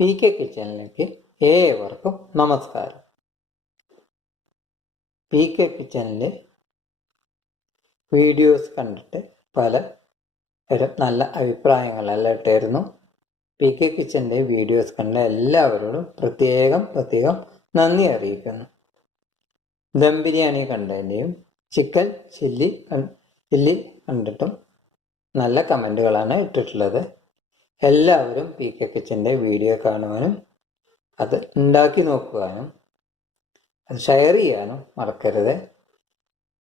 PK കിച്ചണിലേക്ക് ഏവർക്കും നമസ്കാരം. PK കിച്ചണിലെ വീഡിയോസ് കണ്ടിട്ട് പലരും നല്ല അഭിപ്രായങ്ങളെല്ലാം ഇട്ടായിരുന്നു. PK കിച്ചണിലെ വീഡിയോസ് കണ്ട എല്ലാവരോടും പ്രത്യേകം നന്ദി അറിയിക്കുന്നു. ദം ബിരിയാണി കണ്ടതിൻ്റെയും ചിക്കൻ ചില്ലി കണ്ടിട്ടും നല്ല കമൻറ്റുകളാണ് ഇട്ടിട്ടുള്ളത്. എല്ലാവരും PK കിച്ചൻ്റെ വീഡിയോ കാണുവാനും അത് ഉണ്ടാക്കി നോക്കുവാനും അത് ഷെയർ ചെയ്യാനും മറക്കരുത്.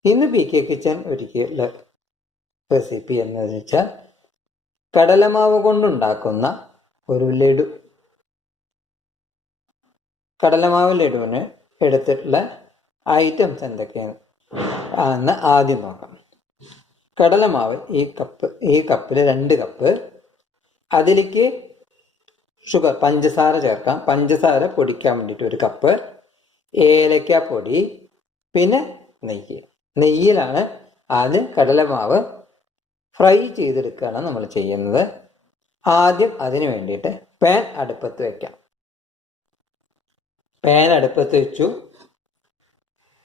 ഇന്ന് PK കിച്ചൻ ഒരുക്കിയുള്ള റെസിപ്പി എന്ന് വെച്ചാൽ കടലമാവ് കൊണ്ടുണ്ടാക്കുന്ന ഒരു ലഡു. കടലമാവ് ലഡുവിന് എടുത്തിട്ടുള്ള ഐറ്റംസ് എന്തൊക്കെയാണെന്ന് ആദ്യം നോക്കാം. കടലമാവ് ഈ കപ്പിൽ 2 കപ്പ്. അതിലേക്ക് പഞ്ചസാര ചേർക്കാം. പഞ്ചസാര പൊടിക്കാൻ വേണ്ടിയിട്ട് 1 കപ്പ്, ഏലക്ക പൊടി, പിന്നെ നെയ്യിലാണ് ആദ്യം കടലമാവ് ഫ്രൈ ചെയ്തെടുക്കുകയാണ് നമ്മൾ ചെയ്യുന്നത്. ആദ്യം അതിന് വേണ്ടിയിട്ട് പാൻ അടുപ്പത്ത് വെക്കാം. പാൻ അടുപ്പത്ത് വെച്ചു.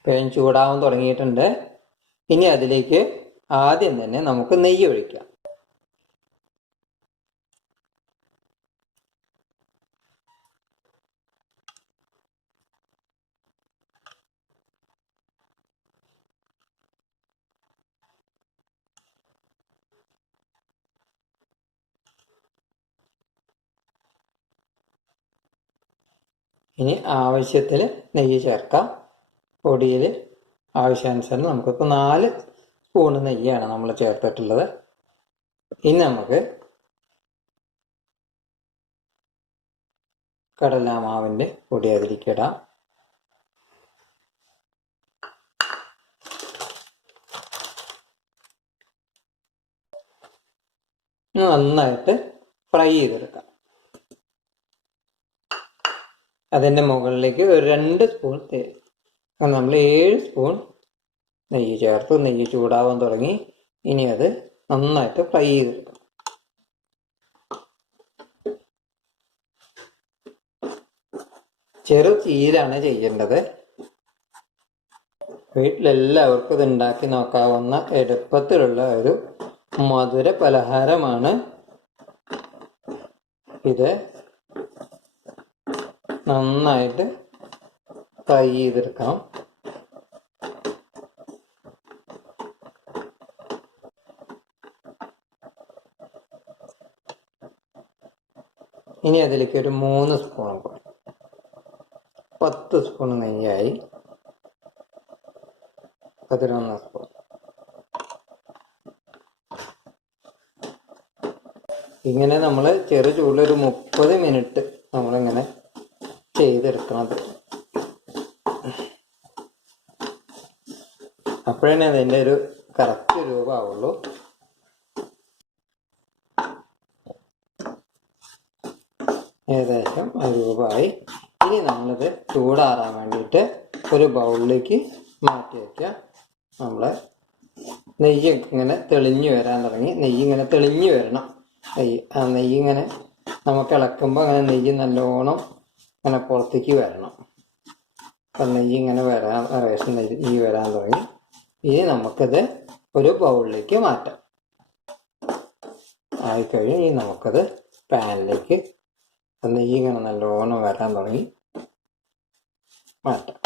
പാൻ ചൂടാവാൻ തുടങ്ങിയിട്ടുണ്ട്. ഇനി അതിലേക്ക് ആദ്യം തന്നെ നമുക്ക് നെയ്യ് ഒഴിക്കാം. ഇനി ആവശ്യത്തിന് നെയ്യ് ചേർക്കാം. പൊടിയിൽ ആവശ്യാനുസരണം നമുക്കിപ്പോൾ 4 സ്പൂൺ നെയ്യാണ് നമ്മൾ ചേർത്തിട്ടുള്ളത്. ഇനി നമുക്ക് കടലമാവിൻ്റെ പൊടി അതിലേക്ക് ഇടാം. നന്നായിട്ട് ഫ്രൈ ചെയ്തെടുക്കാം. അതിൻ്റെ മുകളിലേക്ക് ഒരു 2 സ്പൂൺ നമ്മൾ 7 സ്പൂൺ നെയ്യ് ചേർത്തു. നെയ്യ് ചൂടാവാൻ തുടങ്ങി. ഇനി അത് നന്നായിട്ട് ഫ്രൈ ചെയ്തെടുക്കാം. ചെറു തീയിലാണ് ചെയ്യേണ്ടത്. വീട്ടിലെല്ലാവർക്കും ഇത് ഉണ്ടാക്കി നോക്കാവുന്ന എളുപ്പത്തിലുള്ള ഒരു മധുര പലഹാരമാണ് ഇത്. നന്നായിട്ട് ഫ്രൈ ചെയ്തെടുക്കാം. ഇനി അതിലേക്ക് ഒരു 3 സ്പൂൺ കൂടി, 10 സ്പൂൺ നെയ്യായി, 11 സ്പൂൺ. ഇങ്ങനെ നമ്മൾ ചെറു ചൂടിൽ ഒരു 30 മിനിറ്റ് നമ്മളിങ്ങനെ ചെയ്തെടുക്കണത്. അപ്പോഴേ അതിൻ്റെ ഒരു കറക്റ്റ് രൂപമാവുള്ളൂ. ഏകദേശം രൂപമായി. ഇനി നമ്മളിത് ചൂടാറാൻ വേണ്ടിയിട്ട് ഒരു ബൗളിലേക്ക് മാറ്റി വയ്ക്കുക. നമ്മൾ നെയ്യ് ഇങ്ങനെ തെളിഞ്ഞു വരാൻ തുടങ്ങി. നെയ്യ് ഇങ്ങനെ തെളിഞ്ഞു വരണം. നെയ്യ് ഇങ്ങനെ നമുക്ക് ഇളക്കുമ്പോൾ അങ്ങനെ നെയ്യ് നല്ലോണം ഇങ്ങനെ പുറത്തേക്ക് വരണം. അപ്പം നെയ്യ് ഇങ്ങനെ നെയ്യ് വരാൻ തുടങ്ങി. ഇനി നമുക്കത് ഒരു ബൗളിലേക്ക് മാറ്റാം. ആയിക്കഴിഞ്ഞ് ഇനി നമുക്കത് പാനിലേക്ക് നെയ്യ് ഇങ്ങനെ നല്ലോണം വരാൻ തുടങ്ങി മാറ്റാം.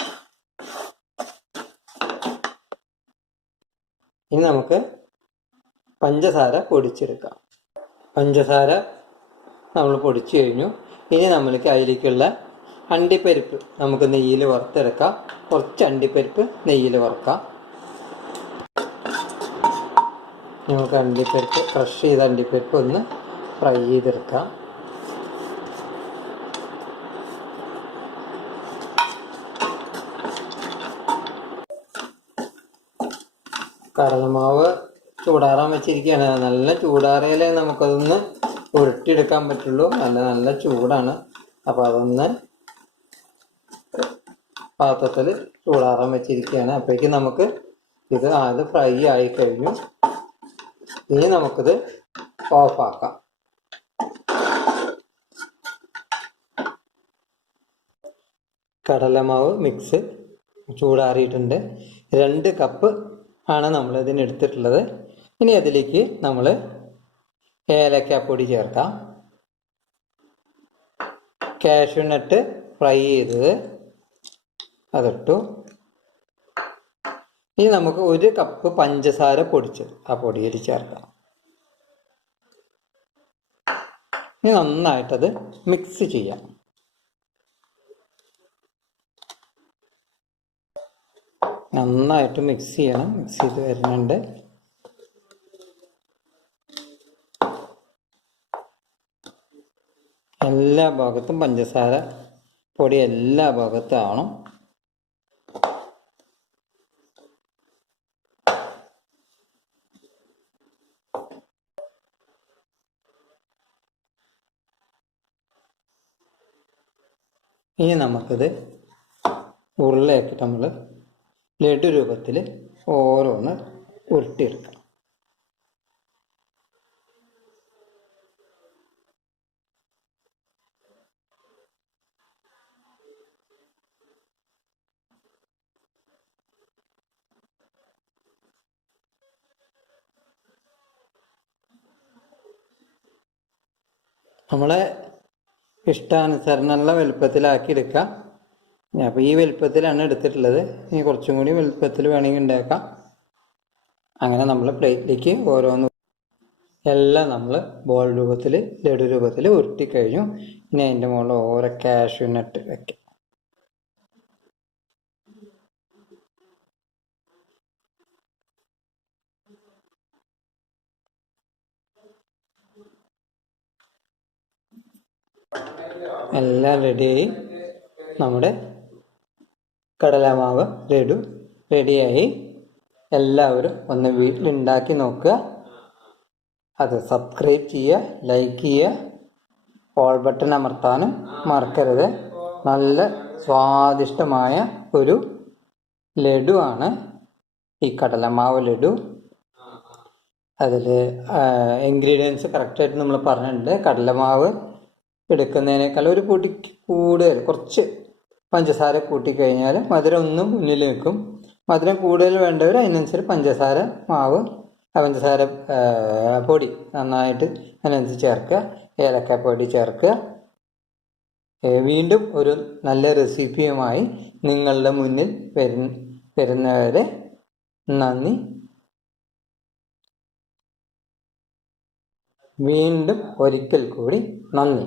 ഇനി നമുക്ക് പഞ്ചസാര പൊടിച്ചെടുക്കാം. പഞ്ചസാര നമ്മൾ പൊടിച്ചു കഴിഞ്ഞു. ഇനി നമ്മൾക്ക് അതിലേക്കുള്ള അണ്ടിപ്പരിപ്പ് നമുക്ക് നെയ്യിൽ വറുത്തെടുക്കാം. കുറച്ച് അണ്ടിപ്പരിപ്പ് നെയ്യിൽ വറുക്കാം. നമുക്ക് അണ്ടിപ്പരിപ്പ്, ക്രഷ് ചെയ്ത അണ്ടിപ്പരിപ്പ് ഒന്ന് ഫ്രൈ ചെയ്തെടുക്കാം. കടലമാവ് ചൂടാറാൻ വെച്ചിരിക്കുകയാണ്. നല്ല ചൂടാറിയാലേ നമുക്കതൊന്ന് ഉരുട്ടിയെടുക്കാൻ പറ്റുള്ളൂ. നല്ല ചൂടാണ്. അപ്പോൾ അതൊന്ന് പാത്രത്തിൽ ചൂടാറാൻ വെച്ചിരിക്കുകയാണ്. അപ്പോഴേക്കും നമുക്ക് ഇത് ആദ്യം ഫ്രൈ ആയി കഴിഞ്ഞു. ഇനി നമുക്കിത് ഓഫാക്കാം. കടലമാവ് മിക്സ് ചൂടാറിയിട്ടുണ്ട്. 2 കപ്പ് ആണ് നമ്മളിതിന് എടുത്തിട്ടുള്ളത്. ഇനി അതിലേക്ക് നമ്മൾ ഏലക്കാപ്പൊടി ചേർക്കാം. കാഷ്യൂ നട്ട് ഫ്രൈ ചെയ്തത് അതിട്ടു. ഇനി നമുക്ക് 1 കപ്പ് പഞ്ചസാര പൊടിച്ച് ആ പൊടിയിൽ ചേർക്കാം. ഇനി നന്നായിട്ടത് മിക്സ് ചെയ്യാം. നന്നായിട്ട് മിക്സ് ചെയ്യണം. മിക്സ് ചെയ്ത് വരുന്നുണ്ട്. എല്ലാ ഭാഗത്തും പഞ്ചസാര പൊടി എല്ലാ ഭാഗത്തും ആവണം. ഇനി നമുക്കിത് ഉരുളയാക്കിയിട്ട് നമ്മൾ ലഡു രൂപത്തിൽ ഓരോന്ന് ഉരുട്ടിയെടുക്കണം. നമ്മളെ ഇഷ്ടാനുസരണമുള്ള വലുപ്പത്തിലാക്കി എടുക്കാം. അപ്പോൾ ഈ വലുപ്പത്തിലാണ് എടുത്തിട്ടുള്ളത്. ഇനി കുറച്ചും കൂടി വലുപ്പത്തിൽ വേണമെങ്കിൽ ഉണ്ടാക്കാം. അങ്ങനെ നമ്മൾ പ്ലേറ്റിലേക്ക് ഓരോന്ന് എല്ലാം നമ്മൾ ബോൾ രൂപത്തിൽ ലഡു രൂപത്തിൽ ഉരുട്ടി കഴിഞ്ഞു. ഇനി അതിൻ്റെ മുകളിൽ ഓരോ കാഷ്യൂ നട്ട് വയ്ക്കാം. എല്ലാം റെഡിയായി. നമ്മുടെ കടലമാവ് ലഡു റെഡിയായി. എല്ലാവരും ഒന്ന് വീട്ടിലുണ്ടാക്കി നോക്കുക. അത് സബ്സ്ക്രൈബ് ചെയ്യുക, ലൈക്ക് ചെയ്യുക, ഓൾ ബട്ടൺ അമർത്താനും മറക്കരുത്. നല്ല സ്വാദിഷ്ടമായ ഒരു ലഡു ആണ് ഈ കടലമാവ് ലഡു. അതിൽ ഇൻഗ്രീഡിയൻസ് കറക്റ്റായിട്ട് നമ്മൾ പറഞ്ഞിട്ടുണ്ട്. കടലമാവ് എടുക്കുന്നതിനേക്കാൾ ഒരു പൊടി കൂടുതൽ കുറച്ച് പഞ്ചസാര കൂട്ടിക്കഴിഞ്ഞാൽ മധുരം ഒന്നും മുന്നിൽ നിൽക്കും. മധുരം കൂടുതൽ വേണ്ടവർ അതിനനുസരിച്ച് പഞ്ചസാര പൊടി നന്നായിട്ട് അതിനനുസരിച്ച് ചേർക്കുക. ഏലക്കാപ്പൊടി ചേർക്കുക. വീണ്ടും ഒരു നല്ല റെസിപ്പിയുമായി നിങ്ങളുടെ മുന്നിൽ വരുന്നവരെ നന്ദി. വീണ്ടും ഒരിക്കൽ കൂടി നന്ദി.